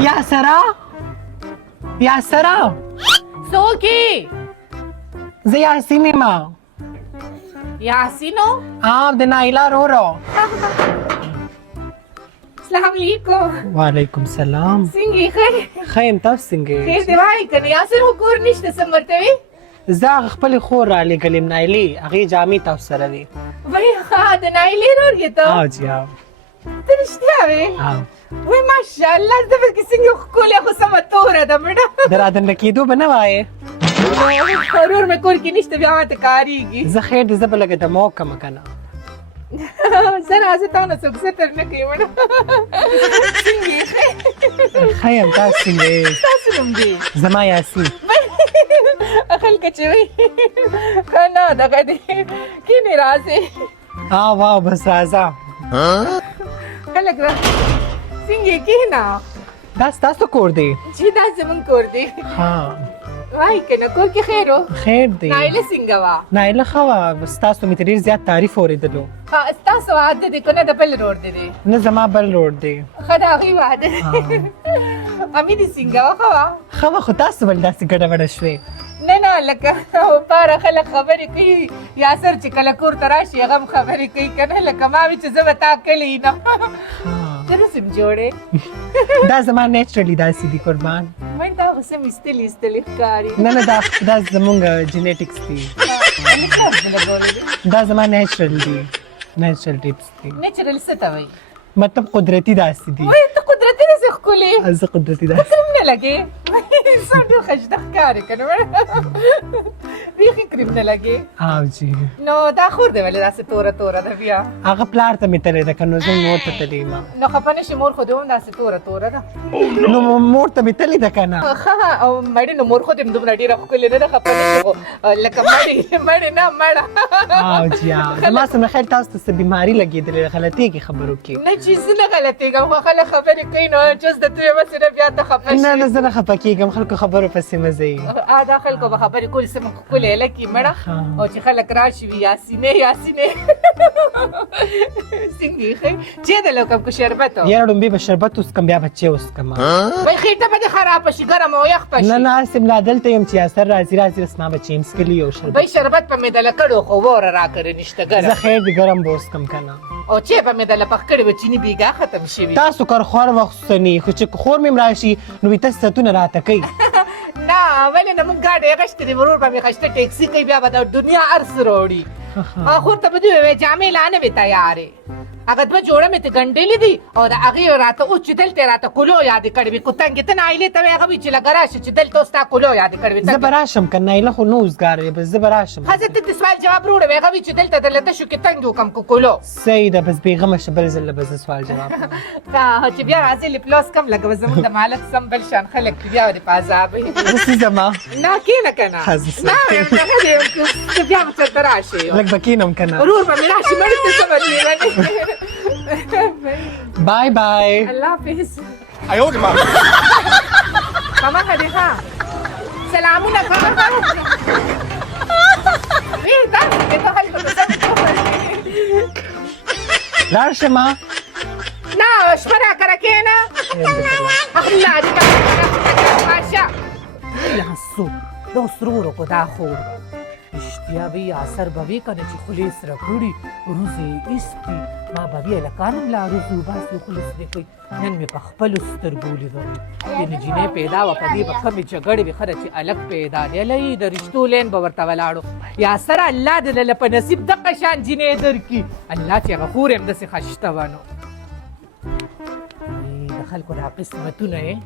یا سره څوک زه یاسین یم. یاسینو؟ د نایله ورور. السلام علیکم. وعلیکم سلام. څنګه یې؟ ښه یم، تاسو څنګه یې؟ خیر دی وایي که نه یاسر خو کور نشته څه ورته وي؟ زه هغه خپلې خور رالېږلې یم نایلې، هغې جامې تاسو سره وې. وایي ښه د نایلې ورور یې ته؟ جی ته رښتیا وې؟ وایي ماشاءالله زه پکې څنګه ښکلې خو سمه توره ده مړه. د رادنډه کېدو به نه وایې؟ ورور مې کور کې نشته بیا ماته کارېږي. زه خیر دی، زه به لږه دمه وکړم که نه. زه راځه تا نه څوک ستر نه کوي مړه. څنګه یې ښه؟ ښه یم، تاسو څنګه یې؟ ستاسو نوم دی؟ زما یاسین. خلکه چې وایي ښه نه دغه دی کینې راځې. واو بس راځه. خلک را څنګه یې کښېنه. دا ستاسو کور دی؟ چې دا زمونږ کور دی. وایي که نه کور کې خیر و؟ خیر دی. نایله څنګه وه؟ نایله ښه وه، ستاسو مې ته ډېر زیات تعریف اورېدلو. ستاسو واده دی که نه د بل ورور دی؟ نه زما بل ورور دی. ښه د هغوی واده دی. امیدې څنګه وه؟ ښه وه؟ ښه وه، خو تاسو ولې داسې ګډه وډه شوې؟ نه لکه پاره خلک خبرې کوي، یاسر چې کله کور ته راشي هغه هم خبرې کوي که نه، لکه ما وي چې زه به تا کلی نه. ته نسم جوړې. دا زما نیچرلی داسې دي قربان. من دا خو سم ایستلي ایستلي ښکاري. نه دا زمونږ جینیټکس دي. دا زما نیچرل دي، نیچرل ټیپس دي. نیچرل څه ته وایي؟ مطلب قدرتي داسې دي. وایي ته قدرتي داسې ښکلې؟ زه قدرتي ته داسې. کریم نه لګې؟ انسان ډېر خجده ښکاري که نه بیخي کریم نه لګې. جی. نو دا خور دی ولې داسې توره توره ده بیا؟ هغه پلار ته مې تللی ده که نو زه مور ته تللی یم. نو خفه نه شي مور خو دې هم داسې توره توره ده. نو مور ته مې تللی ده که نه؟ ښه او مړې نو مور خو دې دومره ډېره ښکلې نه ده، خفه نه شي خو لکه مړې نه مړه. جی زما څه خیر تاسو ته څه بیماري لګېدلې ده، غلطېږي خبرو کې. نه چې زه نه غلطېږم خو خلک خبرې کوي نو جز د توی مسې نه بیا ته خفه شي. نه زه نه خفه کېږم، خلکو خبرو پسې مه ځئ. دا خلکو به خبرې کولې څه ښکلې هلکې مړه، او چې خلک راشي وي یاسینې یاسینې. څنګه یې ښه چای دې لوکم که شربت و؟ یاره ډومبې به شربت وڅکم بیا به چای وڅکم. وایي خېټه به دې خرابه شي ګرمه او یخ به شي. نه هسې ملا دلته یم چې یاسر راځي بس ما به چای هم څکلي او شربت. وایي شربت به مې دله کړو خو وره راکړې نشته ګرم. زه خیر دې ګرم به وڅکم که نه. او چای به مې دله پخ کړې وه چیني بېګا ختم شوي. تاسو کار خور وخصني خو چې خور مې راشي نو وي تاسو ستونه راته کوي. نه ولې نه مونږ ګاډۍ اخیستې دي، ورور به مې خشته ټیکسي کوي بیا به د دنیا هر څه راوړي. خور ته به دې ووایې جامې لا نه وې تیارې، هغه دوه جوړه مې ته ګنډلې دي او د هغې راته اوس چې دلته یې راته کلو یادې کړې وي، کوتنګې ته نایلې ته وایي هغه وایي چې لږه راشه چې دلته اوس تا کلو یادې کړې وي. زه به راشم که نایله خو نه اوزګار دی، بس زه به راشم. ښه زه ته د سوال جواب راوړی وایي هغه وایي چې دلته د لته شو کې تنګ وکړم که کلو. صحیح ده، بس بېغمه شه بل ځل به زه سوال جواب چې بیا راځې لپلاس کم لږه به زمونږ د مالک سم بل شان خلک بیا دې په عذاب وي. زه ځمه نه کښېنه که نه. نه دغه دی بیا به چېرته راشې لږ به کښېنم که نه. ورور به مې راشي مړې ته څه به لیونې. بای بای. الله حافظ. ما کمه دی ښه سلامونه کمه وی تاسو کې ته خلکو ته سمې لاړ شمه. نه شپه راکړه کښېنه. الله دې ماشه لاسو دا اوس ورورو کو دا خور رښتیا وي یاسر به وي که نه چې خولې سره کړي روزې ایستي ما به وي هلکان هم لا روز وباسي خولې سرې کوي. نن مې په خپلو سترګو لیدل د نجینۍ پیدا وه په دې به کمې جګړې وي ښه ده چې هلک پیدا دی هلئ د رشتو لین به ورته ولاړو. یاسره الله دې له په نصیب دغه شان جینۍ درکړي، الله چې هغه خور هم داسې ښایسته وه نو. د خلکو دا قسمتونه یې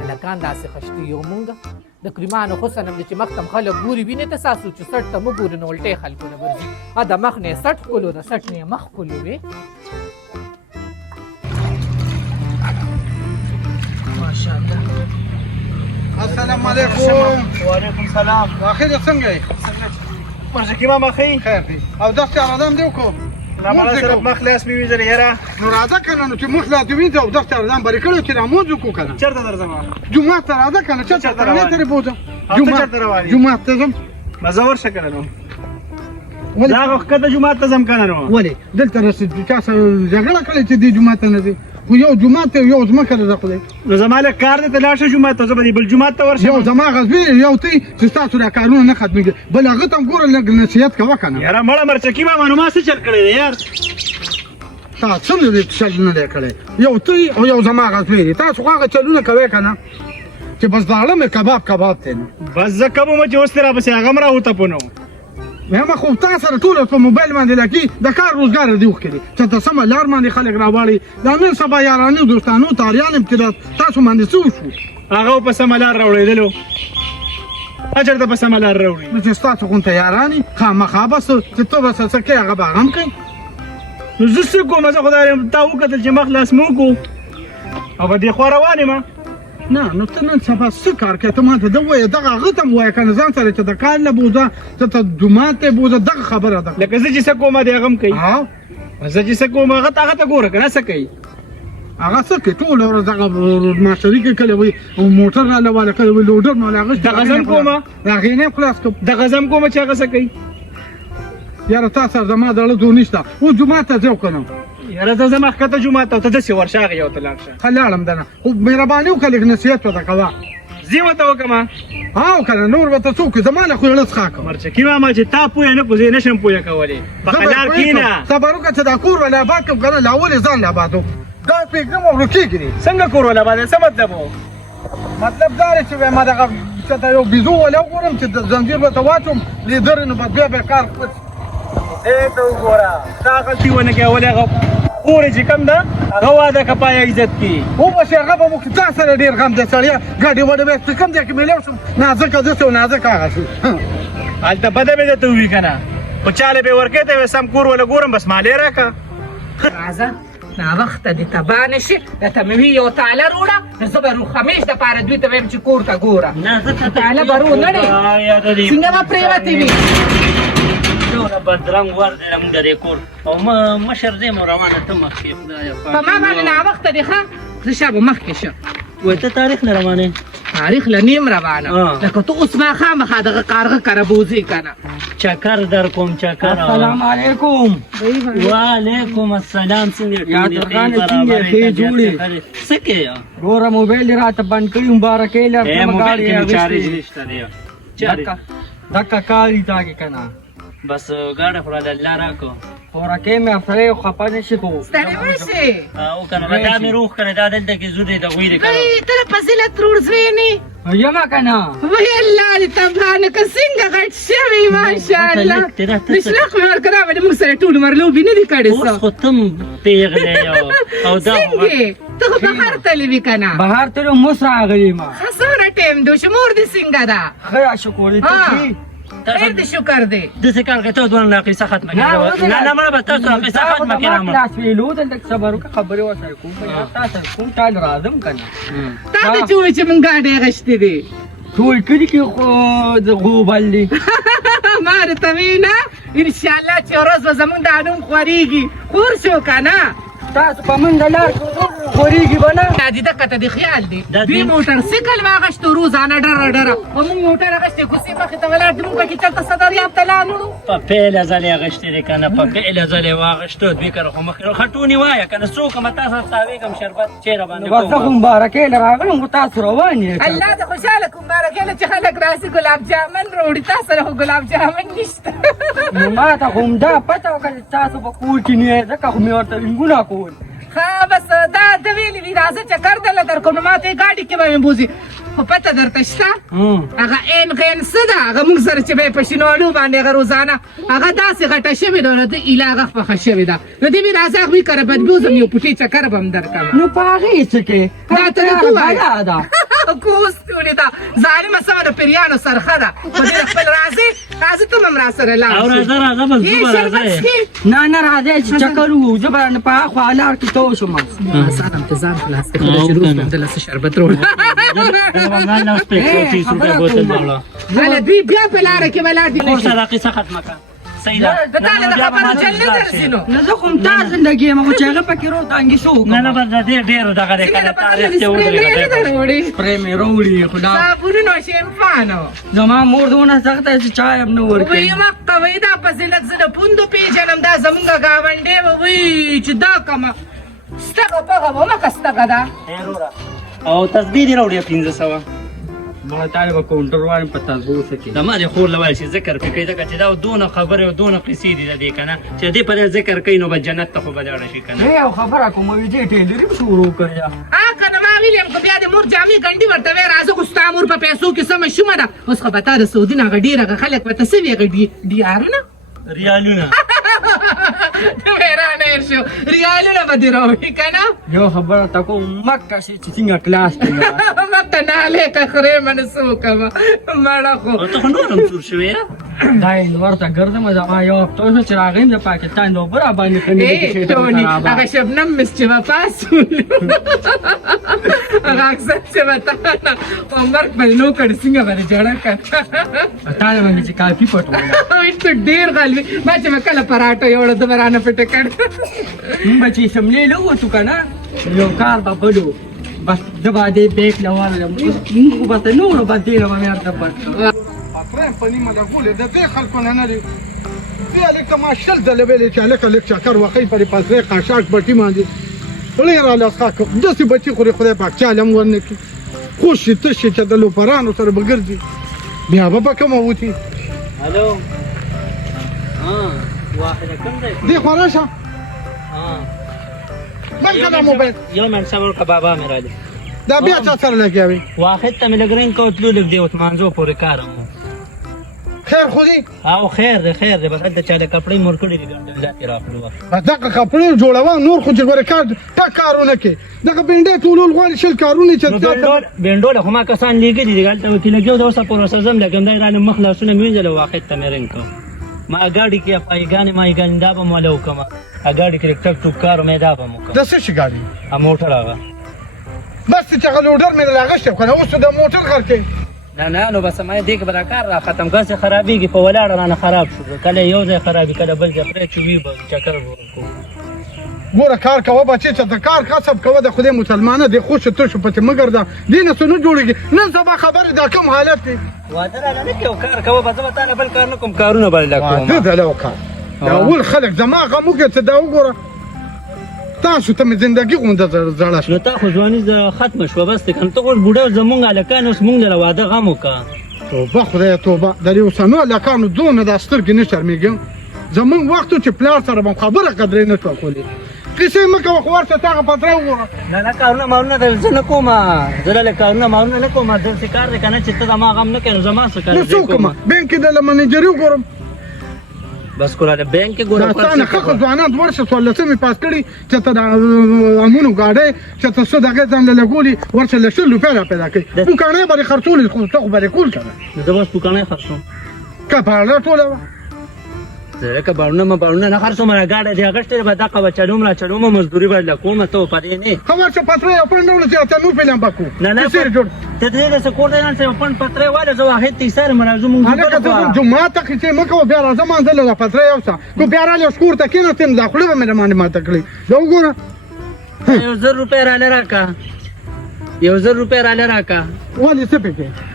هلکان داسې ښایسته یو مونږ د کریمانو حسن هم دی چې مخ ته خلک ګوري وینې ته ستاسو چې سټ ته مه ګوري نو الټی خلکو نه ورځي. د مخ نه یې سټ ښکلو د سټ نه یې مخ ښکلو وې. ماشاءالله. السلام علیکم. وعلیکم سلام. اخیر څنګه یې؟ مرزقي ماما ښه خیر دی. او داسې ارادم دی وکړو نامالا سره مخ لاس مې وینځلې یاره. نو راځه که نه نو چې مخ لا دې وینځه او داسې ارادم برې کړی چې رامونځ وکړو که نه. چېرته درځم؟ جومات ته راځه که نه چېرته ترنې ته دې بوځم. چېرته روان یې؟ جومات ته ځم. مزه ورشه که نه نو دا خو ښکته جومات ته ځم که نه نو. ولې دلته رسېد چا سره جګړه کړې چې دې جومات ته نه ځې؟ خو یو جومات ته یو ځمکه ده خو دی نو زما لږ کار دی ته لاړ شه جومات ته زه به دې بل جومات ته ورشم یو زما غزبي یو تی چې ستاسو دا کارونه نه ختمېږي بل هغه ته هم ګوره لږ نصیحت کوه که نه یاره مړه مرچکي ماما نو ما څه چل کړی دی یار تا څنګه دې چل نه دی کړی یو تی او یو زما غزبي دی تاسو خو هغه چلونه کوئ که نه چې بس زاړه مې کباب دی نو بس زه کب وم چې اوس ترې راپسې هغه م راوتپو نو ما خو تا سره ټوله په موبایل باندې لکي د کار روزګار دې وکړي چې ته سمه لار باندې خلک راواړي دا نن سبا یارانې دوستانو تاریان امتداد تاسو باندې څه وشو هغه په سمه لار راوړېدلو چېرته په سمه لار راوړي نو چې ستاسو غونته یارانې خامخا بس چې ته به څه کوې هغه به هغه هم کوي نو زه څه کوم زه خو دا تا وکتل چې مخ لاس مې وکړو او په دې خوا روان یم نه نو ته نن سبا څه کار کوې ته ماته ده ووایه دغه هغه ته م ووایه که نه ځان سره چې د کار نه بوځه ته ته جومات ته بوځه دغه خبره ده لکه زه چې څه کوم دی هغه م کوي زه چې څه کوم هغه ته ګوره که نه څه کوي هغه څه کوي ټوله ورځ دغه ماشري کې کله وي موټر راله واله کله وي لوډر نو هغه دغه زه م کومه د هغې نه خلاص کړم دغه زه م کومه چې هغه څه کوي یاره تا سره زما زړه زور نشته اوس جومات ته ځو که نه یاره زه ځم ښکته جومات ته ته داسې ورشه هغې یو ته لاړ شه ښه لاړم دنه خو مهرباني وکړه لږ نصیحت ورته کوه زه ورته وکړمه او که نه نور به ته څوک زما نه خو زړه څښا کړه مرچکي ماما چې تا پوهه نه کړو زه یې نشم پوهه کولی په قلار کښېنه صبر وکړه چې دا کور ولې آباد کړم که نه لا ولې ځان له آبادو دا پرېږدم او ورکېږي دې څنګه کور ولا باندې څه مطلب و مطلب دا دی چې ما دغه چېرته یو بیزو ولی وګورم چې زنځیر به ته واچوم لیدرې نو بیا به کار خپل دې ته وګوره تا غلطي ونه کړې ولې هغه پورې چې کوم ده هغه واده که پای عزت کړي وبشي هغه به مو ځان سره ډېر غم دی سړیه ګاډي وډه به په کوم ځای کې میلاو شم نازکه داسې او نازک هغه شي هلته بده مې درته ووي که نه خو چاله به ورکوې ته سم کور ولا ګورم بس مالې راکړه راځه ناوخته دې تباه نه شي راته مې وي یو تاله روړه نو زه به روخمیش دپاره دوی ته وایم چې کور ته ګوره تاله به رو نه دی څنګه به پرېوتې وي دونه بدرنګ ور دی زموږ د دې کور او مشر دی مو روانه ته مخکې خدایه پاک په ما باندې ناوخته دی ښه زه شابه مخکې شه وایي ته تاریخ نه روانې تاریخ له نیم روانه لکه ته اوس ما خامخا دغه کارغه کره بوځې که نه چکر در کوم چکر السلام علیکم وعلیکم السلام څنګه یا درګانې څنګه ښې جوړې څه کوې ګوره موبایل یې راته بند کړي مبارکۍ لرته موبایل کې مې چارج نشته دی دکه کاري تا کې که نه بس ګاډه خو راله الله راکړو خوراکۍ مې افسرې خو خفه نه شي خو ستړی مه شي او که نه دا مې روح که نه دا دلته کې زور دی د غوی دی که وایي ته د فضیلت ترور زوی نه یمه که نه وای الله دې تباه نه که څنګه غټ شوی ماشاءالله مشلق مې ورکړه باندې موږ سره ټول عمر لوبې نه دي کړې اوس خو تم پیغلې او دا څنګه ته خو بهر تللی وي که نه بهر تلو موس راغلی ما ښه څومره ټایم دی شمور دې څنګه ده ښه شکر دې ډېر دې شکر دی داسې کار کوې ته دواړه قصه ختمه کړې نه مړه به تاسو قصه ختمه کړم لاس ویلو دلته صبر وکړه خبرې ورسره کوم تا سره کوم ټال راځم که نه تا ته چې ووایي چې موږ ګاډۍ اخیستې دي ټول کلي کې خو د غوبل دي ما درته وایي نه انشاءالله چې ورځ به زموږ دا نوم خورېږي خور شو که نه تاسو په منډه لار کې خورېږي به نه دادي دقه ته دې خیال دی دوی موټر سایکل واغشتو روزانه ډره ډره او موږ موټر اخیستې کوڅې مخې ته ولاړ دي موږ پکې چېرته څه دریاب ته لاړو په پیله ځل یې اخیستې دی که نه په پیله ځل یې واخیستو دوی کره خو مخکې خټونې وایه که نه څوک م تا سره تاوېږم شربت چېرې باندې بس زه خو مبارکۍ له راغلم خو تاسو روان یې الله دې خوشحاله کړو مبارکۍ له چې خلک راسي ګلاب جامن راوړي تا سره خو ګلاب جامن نشته نو ما ته خو همدا پته وکړه چې تاسو په کور کې نه یې ځکه خو مې ورته رنګونه کول ښه بس دا د ویلې وي راځه چکر دله در کوم نو ما ته یې ګاډي کې به مې بوځي خو پته درته شته هغه عین غین څه ده هغه موږ سره چې به یې په شینوالو باندې هغه روزانه هغه داسې غټه شوې ده نو د ایله هغه خوښه شوې ده نو دې مې راځه هغوی کره به بوځم یو پوټې چکر به هم درکړم نو په هغې څه کې دا ته درته ووایم ده کوس ټولې ده ظالمه سمه د پیریانو سرخه ده خو دې خپل راځې ته هم راسره لاړ او راځه بس زه به راځې نه نه راځئ چې چکر وو زه به په هاخوا لار کې تو شم آسان انتظام خلاص کړه چې روز باندې لاسه شربت روړ هله دوی بیا په لاره کې ولاړ دي کور سره قصه ختمه کړه صحیح ده د تا له خبرو چل نه درځي نو نه زه خو همدا زندګي یم خو چې هغه پکې روتانګې شو نه بس د دې ډېر دغه دی که نه تاریخ ته وړي پرې مې روړي خدا صابونونه شیمپانو زما مور دونه سخته چې چای هم نه ورکوي وایي مقه وایي دا فضیلت زه د پوندو پېژنم دا زمونږ ګاونډی به وایي چې دا کمه ستغه پغه به مکه ستغه ده خیر وره او تسبیح دې راوړې 1500 ما تعالی به کاونټر وایم په تاسو سکه د ما دې خور لوال شي ذکر پې کوي ځکه چې دا دونه خبرې او دونه قصې دي د دې که نه چې دې په دې ذکر کوي نو به جنت ته خو به لاړه شي که نه یو خبره کوم ویجې ټیلري شروع کړیا کنه ما ویلیم که بیا د مور جامې ګنډي ورته وی راځه خو ستا مور په پیسو کې سمه شومه ده اوس خو به تا د سعودي نه هغه ډېر هغه خلک به ته څه وي هغه ډیارونه ریالونه حیرانه یې شو ریالونه به دې راوړي که نه یو خبره تا کوم مکه شي چې څنګه کلاس کې مته نالې که خرې منه څه وکړمه مړه خو او ته خو نور هم سور شوې یاره دا انور ته ګرځم زما یو هفته شو چې راغیم د پاکستان د اوبه راباندې خندې ټوني هغه شبنم مس چې به پاسول هغه اکثر چې به تا په مرګ به نو کړي څنګه به دې جوړه کړه تا نه باندې چې کافي پټ ولا ته ډېر غلوي ما چې به کله پراټو یوړه د برانه پټه کړ مونږ به چې شملې له ووتو که نه یو کار به بلو بس د باندې بیک لواله مونږ به ته نورو به دې نه به مې ورته پټ پاترین په نیمه لګولې د دې خلکو نه نه دي دې هلکه ما شل ځله ویلې چې هلکه لږ چکر وښی په دې پاترې قاشاق بټي باندې ولې یې راله څښاک داسې بچي خوري خدای پاک چاله هم ورنه کړي خوش شي تش شي چې د لوفرانو سره به ګرځي بیا به په کومه وتي الو واحده کوم ځای دې خوا راشه بند کړه موبایل یو منټ صبر وکړه بابا مې راځي دا بیا چا سره لګیا وي واحد ته مې لږ رنګ کو تلو لږ دی عثمانزو پورې کار هم خیر خو دې او خیر دی بس هلته چا د کپړې مور کړي دي ګنډل دا کې راخلو بس دغه کپړې جوړوه نور خو چې ګوره کار ټک کارونه کې دغه بینډۍ ټولول غواړي شل کارونه چې بینډول خو ما کسان لیږلي دي هلته وکیل لګیو د اوسه پروسه زم لګم دی رانه مخ لاسونه مې وینځله واحد ته مې رنګ کړ ما ګاډي کې پایګانې مایګانې دا به موله وکړمه ګاډي کې ټک ټوک کار مې دا به م وکړم د څه شي ګاډي موټر هغه بس چې هغه لوډر مې راغشته کنه اوس د موټر خر کې نه نو بس ما دې کې به دا کار را ختم ګسې خرابېږي په ولاړه رانه خراب شو کله یو ځای خرابي کله بل ځای پرې چې وي به چکر وکړو ګوره کار کوه بچې چې د کار کسب کوه د خدای مسلمانه د خوش تشو پته مګر دا دین څه نه جوړیږي نن سبا خبره دا کوم حالت دی واده را نه کوي کار کوه به زه به تا نه بل کار نه کوم کارونه به لا کوم دا له کار دا اول خلک دماغ مو کې ته دا وګوره تاسو ته مې زندگی غونډه زړه نو تا خو ځواني ختمه شوه بس دی که نه ته اوس بوډا زمونږ هلکان اوس مونږ له واده غم وکړه توبه خدای توبه د اوسنو هلکانو دونه دا سترګې نه شرمېږم زمونږ وخت چې پلار سره به خبره قدرې نه شوه کولی کیسې مه کوه خو ورته تا هغه پتری وګوره نه کارونه مارونه د زه نه کوم زه دلته کارونه مارونه نه کوم دلته کار دی که نه چې ته زما غم نه کوې نو زما څه کار نو څه وکړمه بینک کې د منیجري وګورم بس کولاله بینک کې ګوره تا نه ښه ځوانان ورشه څوارلسمې پاس کړي چې ته د امونو ګاډۍ چې ته څه دغې ځان له لګولي ورشه له شل روپۍ را پیدا کړي دوکانۍ به دې خرڅولې خو ته خو به دې کول که نه نو زه بس دوکانۍ خرڅوم که پاړه ټوله وه زه لکه باړونه نه خرڅوم ګاډی دې اخیستې به دقه به چلوم را چلومه مزدوري به له کومه ته په دې نه ښه ورشه پتری او پنډ راوړه چې ته نور فلم به کوو نه جوړ ته دې داسې کور دی نن پنډ پتری واله زه واحد ته ایسار یم راځو مونږ هلکه ته جومات ته قیسې مه کوه بیا راځه مانځله دا پتری یوسه کو بیا راله سکور ته کېناستې دا خوله به مې راباندې ماته کړې دا وګوره 1000 روپۍ راله راکړه 1000 روپۍ راله راکړه ولې څه پکې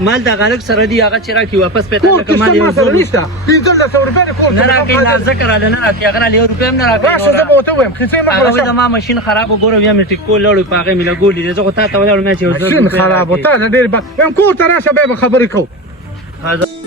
مال د غالک سره دی هغه چې راکړي واپس پیدا کور لکه کې مال څه یو ما سره زر نشته 1500 روپۍ دې کور نه راکړي نه ذکر راله نه راکړي هغه راله 1 روپۍ هم نه راکړي راشه زه به ورته ووایم قیسې مه هغه کوه زما ماشین خراب وګوره بیا مې ټیک کول لاړو په هغې مې لګولي دي زه خو تا ته ولاړم چې 1000 ماشین خراب و تا ډېر بد کور ته راشه بیا به خبرې کوو روپۍ